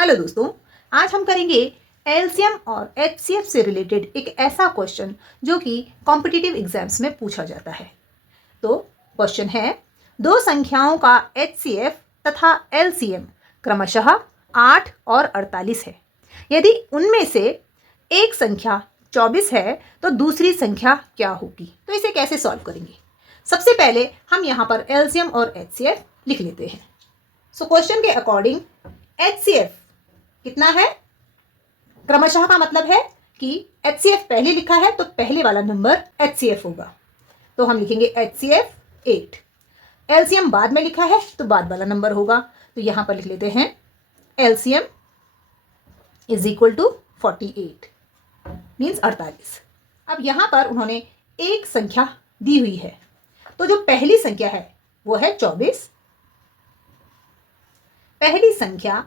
Hello दोस्तों, आज हम करेंगे एलसीएम और एचसीएफ से रिलेटेड एक ऐसा क्वेश्चन जो कि कॉम्पिटिटिव एग्जाम्स में पूछा जाता है। तो क्वेश्चन है, दो संख्याओं का एचसीएफ तथा एलसीएम क्रमशः 8 और 48 है। यदि उनमें से एक संख्या 24 है तो दूसरी संख्या क्या होगी? तो इसे कैसे सॉल्व करेंगे? सबसे पहले हम यहाँ पर एलसीएम और एचसीएफ लिख लेते हैं। सो क्वेश्चन के अकॉर्डिंग एचसीएफ कितना है? क्रमशः का मतलब है कि एचसीएफ पहले लिखा है तो पहले वाला नंबर एचसीएफ होगा, तो हम लिखेंगे एचसीएफ 8। एलसीएम बाद में लिखा है तो बाद वाला नंबर होगा, तो यहां पर लिख लेते हैं LCM is equal to 48 means 48। अब यहां पर उन्होंने एक संख्या दी हुई है, तो जो पहली संख्या है वो है 24। पहली संख्या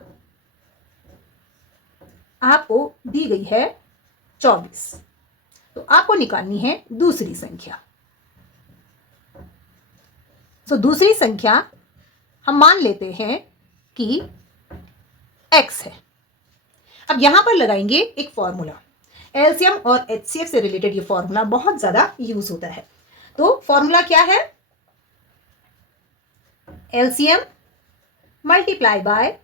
आपको दी गई है 24, तो आपको निकालनी है दूसरी संख्या। तो दूसरी संख्या हम मान लेते हैं कि x है। अब यहां पर लगाएंगे एक फॉर्मूला। एलसीएम और एचसीएफ से रिलेटेड ये फॉर्मूला बहुत ज्यादा यूज होता है। तो फॉर्मूला क्या है? एलसीएम मल्टीप्लाई बाय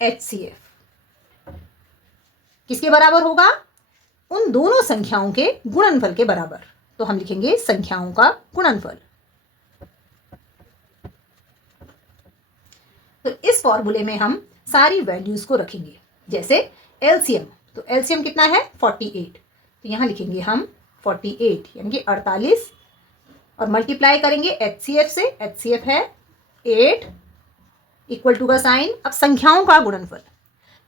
एचसीएफ किसके बराबर होगा? उन दोनों संख्याओं के गुणनफल के बराबर। तो हम लिखेंगे संख्याओं का गुणनफल। तो इस फॉर्मूले में हम सारी वैल्यूज को रखेंगे। जैसे एलसीएम, तो एलसीएम कितना है? 48, तो यहां लिखेंगे हम 48 यानी कि 48 और मल्टीप्लाई करेंगे एचसीएफ से। एचसीएफ है 8 इक्वल टू का साइन। अब संख्याओं का गुणनफल,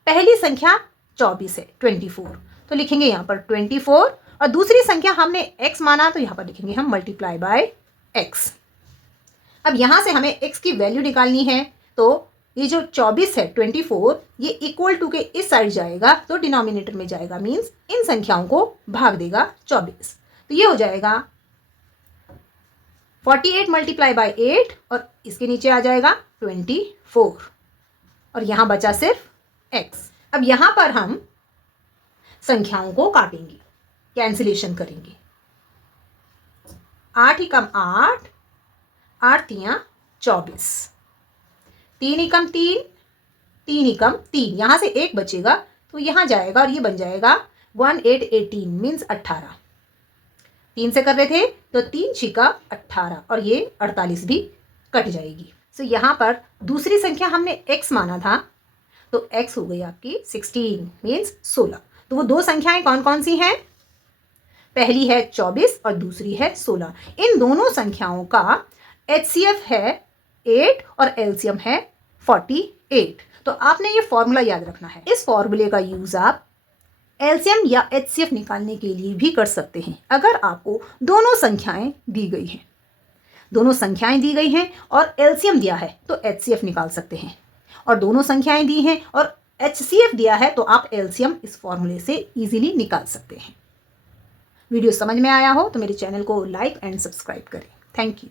पहली संख्या 24 है 24, तो लिखेंगे यहाँ पर 24 और दूसरी संख्या हमने x माना तो यहाँ पर लिखेंगे हम मल्टीप्लाई बाय x। अब यहाँ से हमें x की वैल्यू निकालनी है, तो ये जो 24 है 24 ये इक्वल टू के इस साइड जाएगा तो डिनोमिनेटर में जाएगा, मीन्स इन संख्याओं को भाग देगा 24। तो ये हो जाएगा 48 मल्टीप्लाई बाय 8 और इसके नीचे आ जाएगा 24 और यहाँ बचा सिर्फ x। अब यहां पर हम संख्याओं को काटेंगे, कैंसिलेशन करेंगे। 8 एकम 8, 8 तियां 24, 3 एकम 3, 3 एकम 3, यहां से एक बचेगा तो यहां जाएगा और ये बन जाएगा 1818 मीन्स 18। 3 से कर रहे थे तो 3 छिका 18 और ये 48 भी कट जाएगी। सो यहां पर दूसरी संख्या हमने x माना था तो x हो गई आपकी 16 मीन्स 16। तो वो दो संख्याएं कौन कौन सी हैं? पहली है 24 और दूसरी है 16। इन दोनों संख्याओं का एचसीएफ है 8 और एलसीएम है 48। तो आपने ये फॉर्मूला याद रखना है। इस फॉर्मूले का यूज आप एलसीएम या एचसीएफ निकालने के लिए भी कर सकते हैं। अगर आपको दोनों संख्याएं दी गई हैं, दोनों संख्याएं दी गई हैं और एलसीएम दिया है तो एचसीएफ निकाल सकते हैं, और दोनों संख्याएं दी हैं और एचसीएफ दिया है तो आप एलसीएम इस फॉर्मूले से इजीली निकाल सकते हैं। वीडियो समझ में आया हो तो मेरे चैनल को लाइक एंड सब्सक्राइब करें। Thank you.